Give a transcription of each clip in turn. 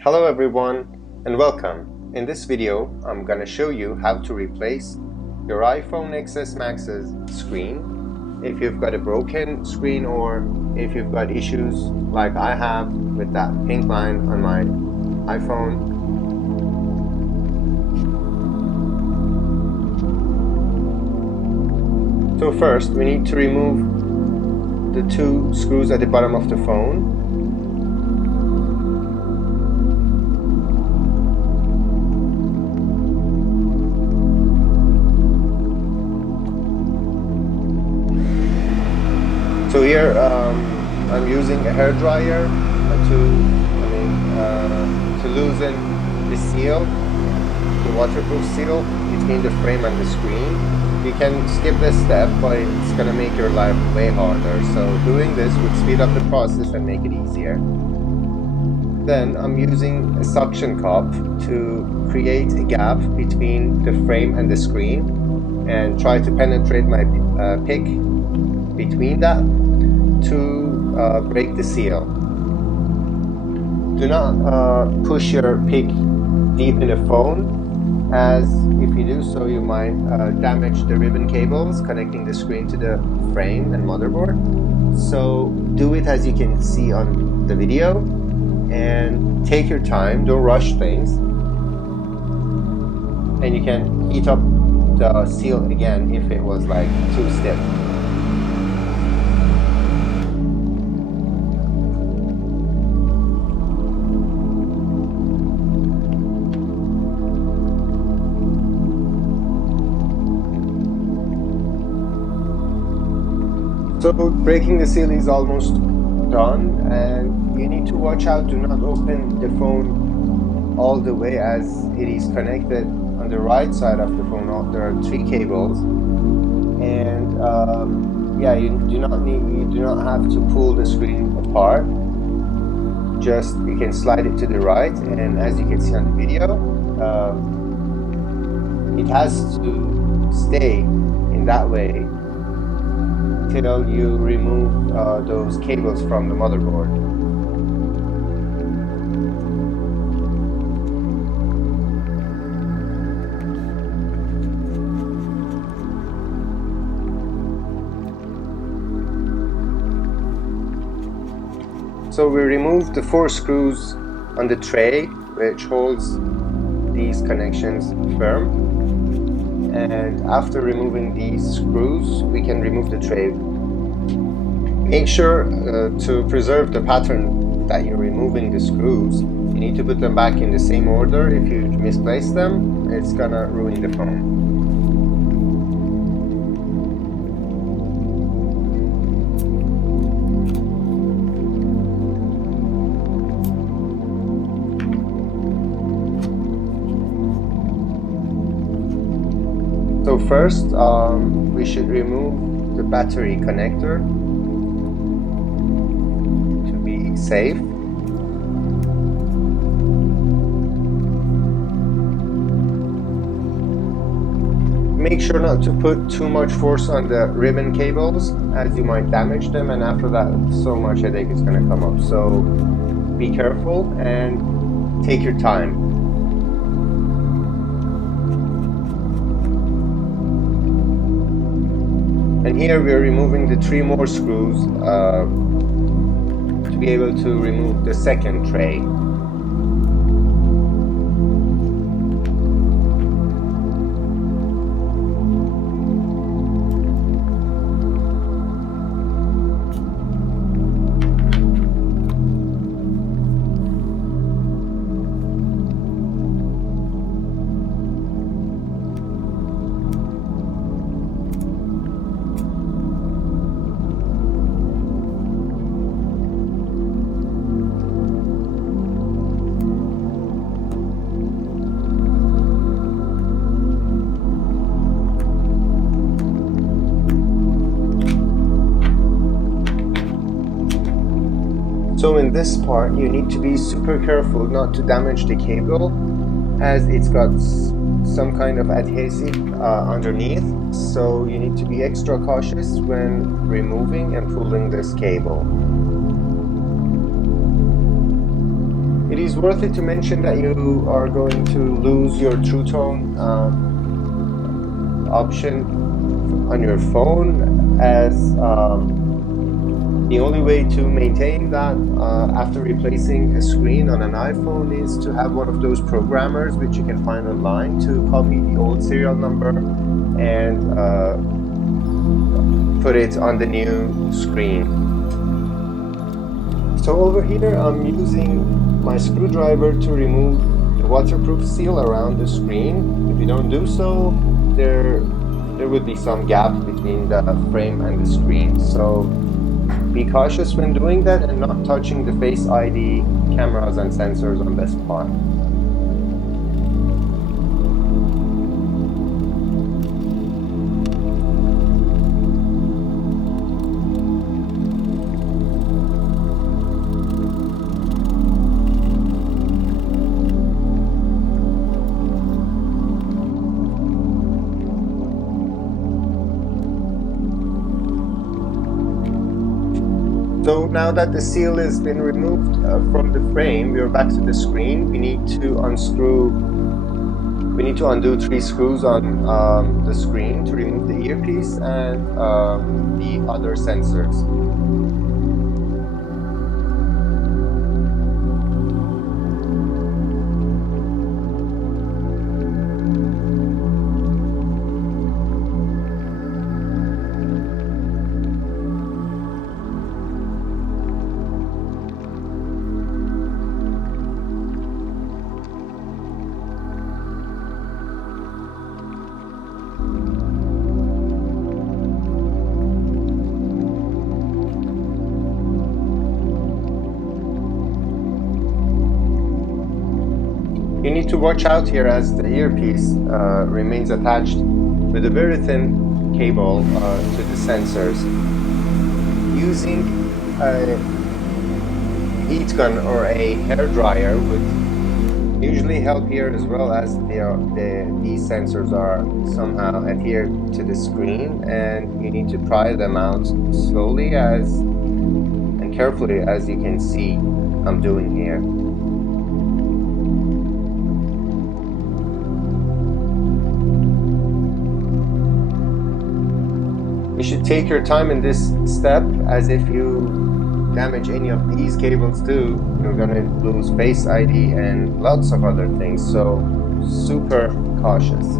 Hello everyone and welcome. In this video, I'm gonna show you how to replace your iPhone XS Max's screen if you've got a broken screen or if you've got issues like I have with that pink line on my iPhone. So first, we need to remove the two screws at the bottom of the phone. So here I'm using a hair dryer to loosen the seal, the waterproof seal between the frame and the screen. You can skip this step, but it's gonna make your life way harder. So doing this would speed up the process and make it easier. Then I'm using a suction cup to create a gap between the frame and the screen and try to penetrate my pick between that to break the seal. Do not push your pick deep in the phone, as if you do so you might damage the ribbon cables connecting the screen to the frame and motherboard. So do it as you can see on the video and take your time, don't rush things, and you can heat up the seal again if it was like too stiff. So breaking the seal is almost done, and you need to watch out, do not open the phone all the way, as it is connected on the right side of the phone. There are 3 cables, and yeah, you do not have to pull the screen apart. Just you can slide it to the right, and as you can see on the video, it has to stay in that way till you remove those cables from the motherboard. So we removed the 4 screws on the tray which holds these connections firm. And after removing these screws, we can remove the tray. Make sure to preserve the pattern that you're removing the screws. You need to put them back in the same order. If you misplace them, it's gonna ruin the phone. So first, we should remove the battery connector to be safe. Make sure not to put too much force on the ribbon cables, as you might damage them, and after that so much headache is going to come up. So be careful and take your time. And here we are removing the 3 more screws to be able to remove the second tray. So in this part, you need to be super careful not to damage the cable, as it's got some kind of adhesive underneath. So you need to be extra cautious when removing and pulling this cable. It is worth it to mention that you are going to lose your True Tone option on your phone, as the only way to maintain that after replacing a screen on an iPhone is to have one of those programmers which you can find online to copy the old serial number and put it on the new screen. So over here I'm using my screwdriver to remove the waterproof seal around the screen. If you don't do so, there would be some gap between the frame and the screen. So be cautious when doing that and not touching the Face ID cameras and sensors on this part. So now that the seal has been removed from the frame, we are back to the screen. We need to undo 3 screws on the screen to remove the earpiece and the other sensors. You need to watch out here as the earpiece remains attached with a very thin cable to the sensors. Using a heat gun or a hair dryer would usually help here, as well as these sensors are somehow adhered to the screen, and you need to pry them out slowly and carefully, as you can see I'm doing here. You should take your time in this step, as if you damage any of these cables too, you're gonna lose Face ID and lots of other things, so super cautious.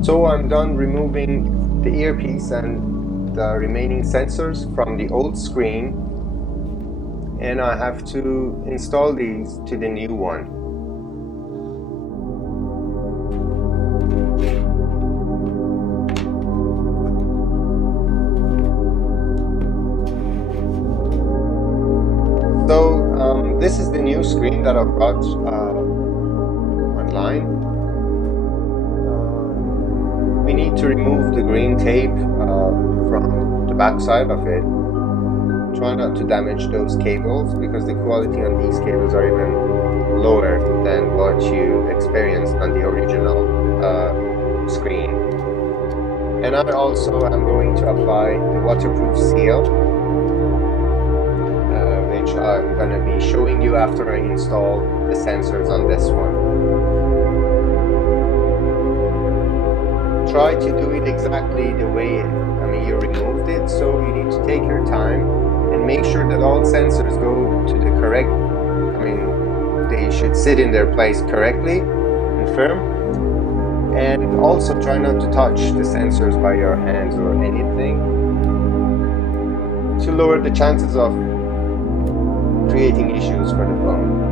So I'm done removing the earpiece and the remaining sensors from the old screen, and I have to install these to the new one. screen that I've got online. We need to remove the green tape from the back side of it. Try not to damage those cables because the quality on these cables are even lower than what you experienced on the original screen. And I also am going to apply the waterproof seal, which I'm going to be showing you after I install the sensors on this one. Try to do it exactly the way you removed it, so you need to take your time and make sure that all sensors go to the correct, they should sit in their place correctly and firm. And also try not to touch the sensors by your hands or anything to lower the chances of creating issues for the phone.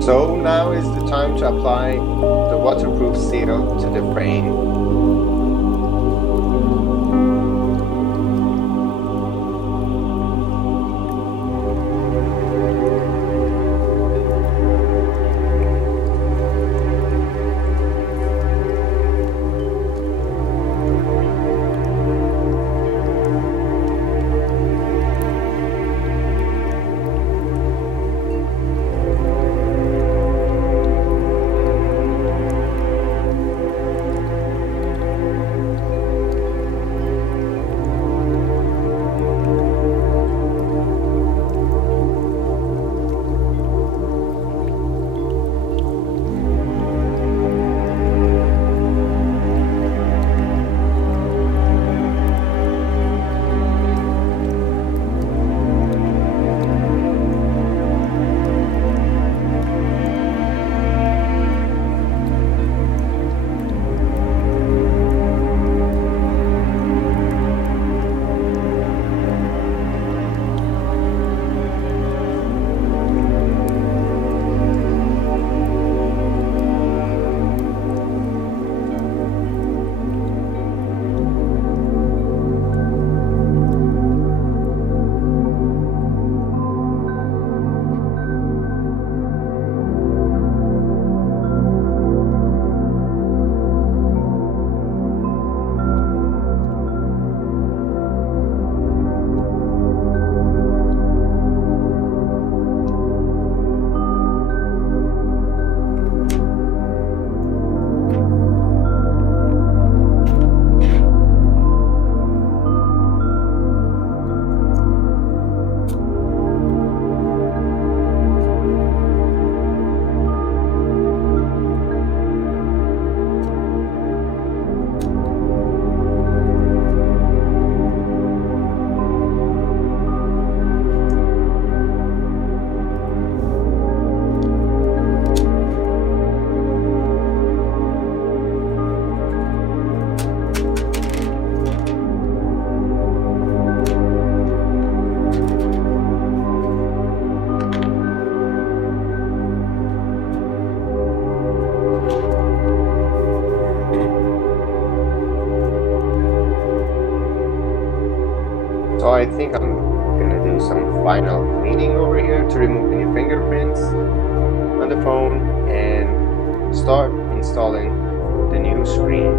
So now is the time to apply the waterproof seal to the frame. I think I'm gonna do some final cleaning over here to remove any fingerprints on the phone and start installing the new screen.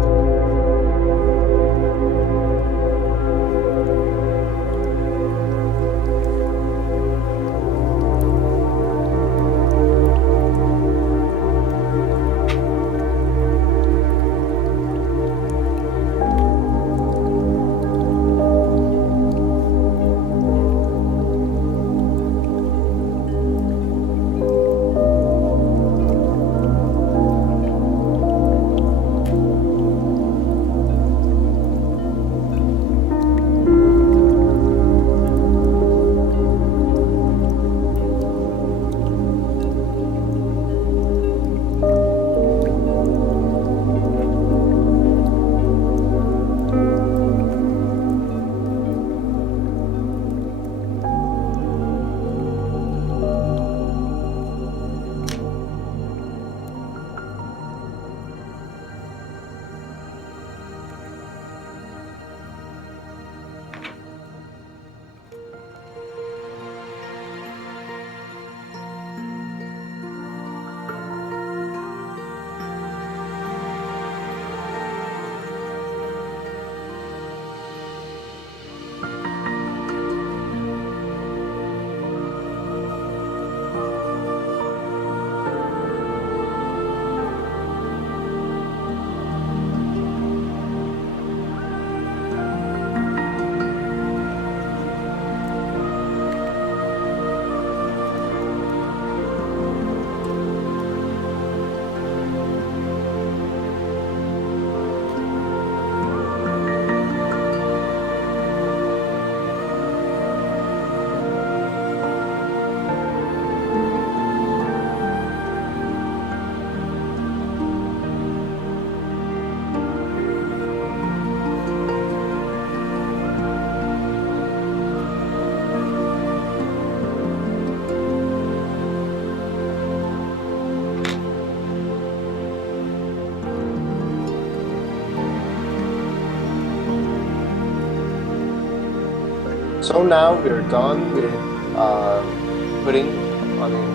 So now we're done with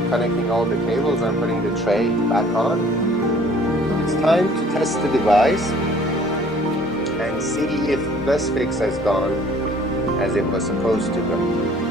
connecting all the cables and putting the tray back on. It's time to test the device and see if this fix has gone as it was supposed to go.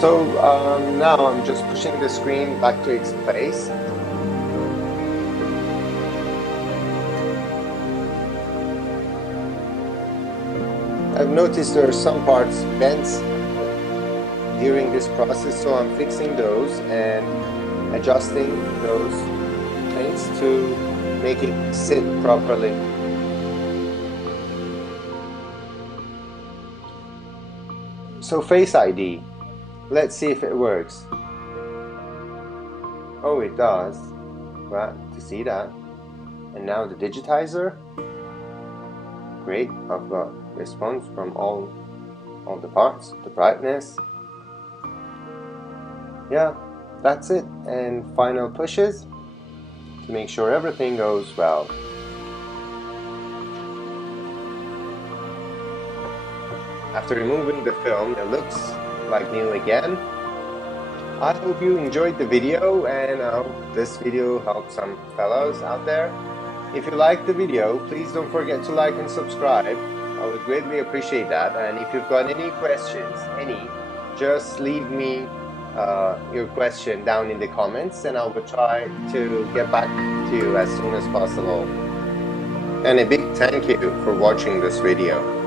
So now I'm just pushing the screen back to its place. I've noticed there are some parts bent during this process, so I'm fixing those and adjusting those things to make it sit properly. So Face ID. Let's see if it works. Oh, it does. Glad to see that. And now the digitizer. Great, I've got response from all the parts, the brightness. Yeah, that's it. And final pushes to make sure everything goes well. After removing the film, it looks like new again. I hope you enjoyed the video, and I hope this video helped some fellows out there. If you liked the video, please don't forget to like and subscribe. I would greatly appreciate that. And if you've got any questions, just leave me your question down in the comments, and I will try to get back to you as soon as possible. And a big thank you for watching this video.